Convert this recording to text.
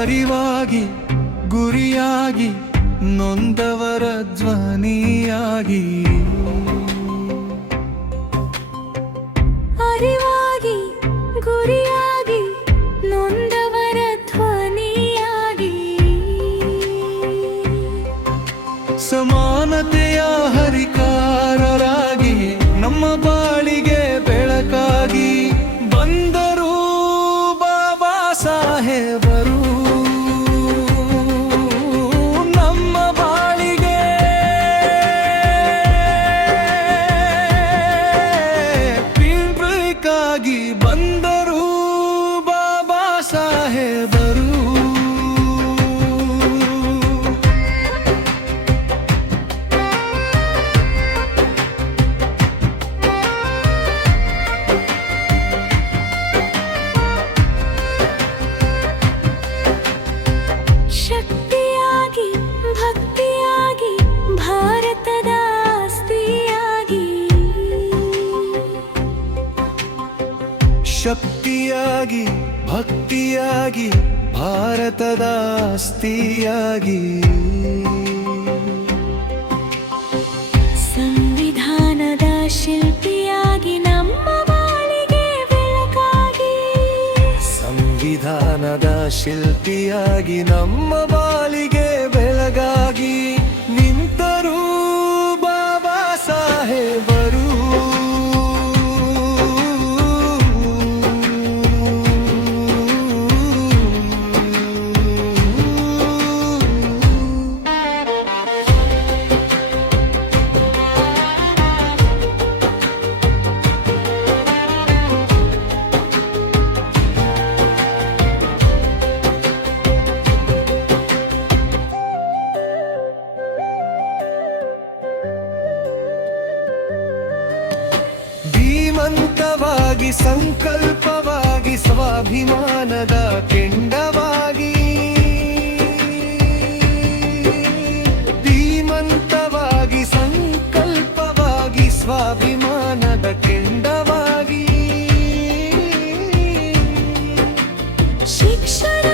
ಅರಿವಾಗಿ ಗುರಿಯಾಗಿ ನೊಂದವರ ಧ್ವನಿಯಾಗಿ ಅರಿವಾಗಿ ಗುರಿಯಾಗಿ ನೊಂದವರ ಧ್ವನಿಯಾಗಿ ಸಮಾನತೆಯ ಹರಿಕಾರರಾಗಿ ನಮ್ಮ ಬಾಳಿಗೆ ಬೆಳಕಾಗಿ ಬಂದರು ಬಾಬಾ ಸಾಹೇಬರು ನಮ್ಮ ಬಾಳಿಗೆ ಪಿಂಪರಿಕಾಗಿ ಬಂದರು ಬಾಬಾ ಸಾಹೇಬರು ಶಕ್ತಿಯಾಗಿ ಭಕ್ತಿಯಾಗಿ ಭಾರತದ ಆಸ್ತಿಯಾಗಿ ಶಕ್ತಿಯಾಗಿ ಭಕ್ತಿಯಾಗಿ ಭಾರತದ ಆಸ್ತಿಯಾಗಿ ಸಂವಿಧಾನದ ಶಿಲ್ಪಿಯಾಗಿ ನಮ್ಮ ಬಾಳಿಗೆ ಬೆಳಕಾಗಿ ಸಂವಿಧಾನದ ಶಿಲ್ಪಿಯಾಗಿ ನಮ್ಮ ಬಾಳಿಗೆ ಬೆಳಗಾಗಿ ನಿಂತರು ಬಾಬಾ ಸಾಹೇಬರು ಧೀಮಂತವಾಗಿ ಸಂಕಲ್ಪವಾಗಿ ಸ್ವಾಭಿಮಾನದ ಕೆಂಡವಾಗಿ ಧೀಮಂತವಾಗಿ ಸಂಕಲ್ಪವಾಗಿ ಸ್ವಾಭಿಮಾನದ ಕೆಂಡವಾಗಿ ಶಿಕ್ಷಣ